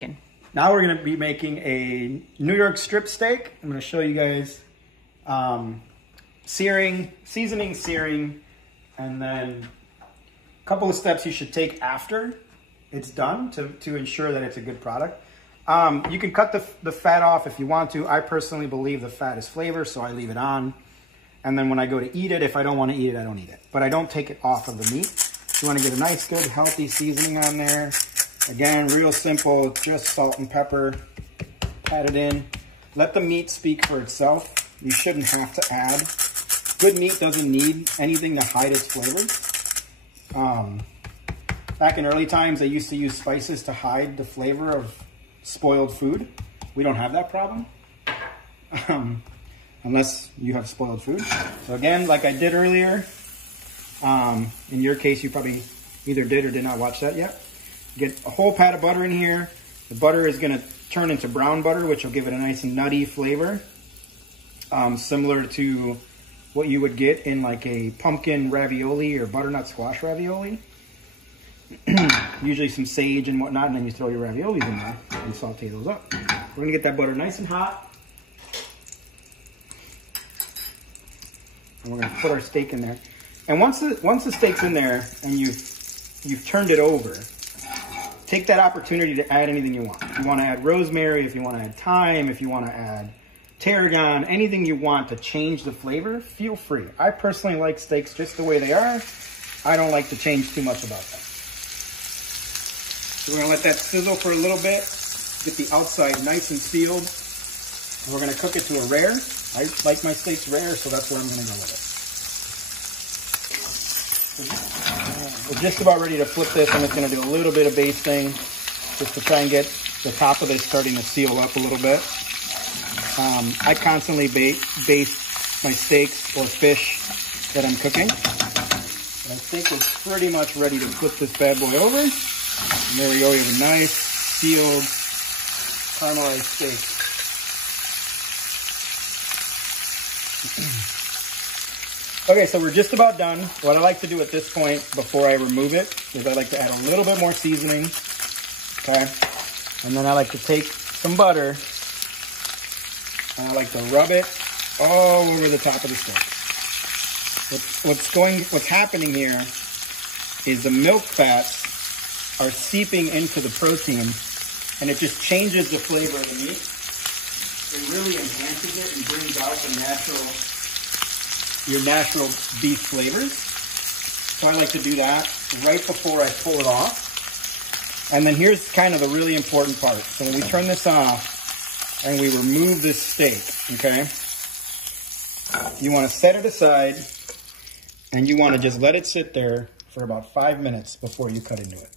Now we're going to be making a New York strip steak. I'm going to show you guys searing, and then a couple of steps you should take after it's done to ensure that it's a good product. You can cut the fat off if you want to. I personally believe the fat is flavor, so I leave it on. And then when I go to eat it, if I don't want to eat it, I don't eat it. But I don't take it off of the meat. You want to get a nice, good, healthy seasoning on there. Again, real simple, just salt and pepper. Add it in. Let the meat speak for itself. You shouldn't have to add. Good meat doesn't need anything to hide its flavor. Back in early times, I used to use spices to hide the flavor of spoiled food. We don't have that problem, unless you have spoiled food. So again, like I did earlier, in your case, you probably either did or did not watch that yet. Get a whole pat of butter in here. The butter is gonna turn into brown butter, which will give it a nice nutty flavor, similar to what you would get in like a pumpkin ravioli or butternut squash ravioli. Usually some sage and whatnot, and then you throw your raviolis in there and saute those up. We're gonna get that butter nice and hot. And we're gonna put our steak in there. And once the steak's in there and you've turned it over, take that opportunity to add anything you want. If you want to add rosemary, if you want to add thyme, if you want to add tarragon, anything you want to change the flavor, feel free. I personally like steaks just the way they are. I don't like to change too much about them. So we're going to let that sizzle for a little bit, get the outside nice and sealed. And we're going to cook it to a rare. I like my steaks rare, so that's where I'm going to go with it. We're just about ready to flip this. I'm just going to do a little bit of basting just to try and get the top of this starting to seal up a little bit. I constantly baste my steaks or fish that I'm cooking. And I think we're pretty much ready to flip this bad boy over. And there we go. We have a nice sealed caramelized steak. Okay, so we're just about done. What I like to do at this point before I remove it is I like to add a little bit more seasoning, okay? And then I like to take some butter and I like to rub it all over the top of the steak. What's happening here is the milk fats are seeping into the protein and it just changes the flavor of the meat. It really enhances it and brings out your natural beef flavors. So I like to do that right before I pull it off. And then here's kind of the really important part. So when we turn this off and we remove this steak, okay, you want to set it aside and you want to just let it sit there for about 5 minutes before you cut into it.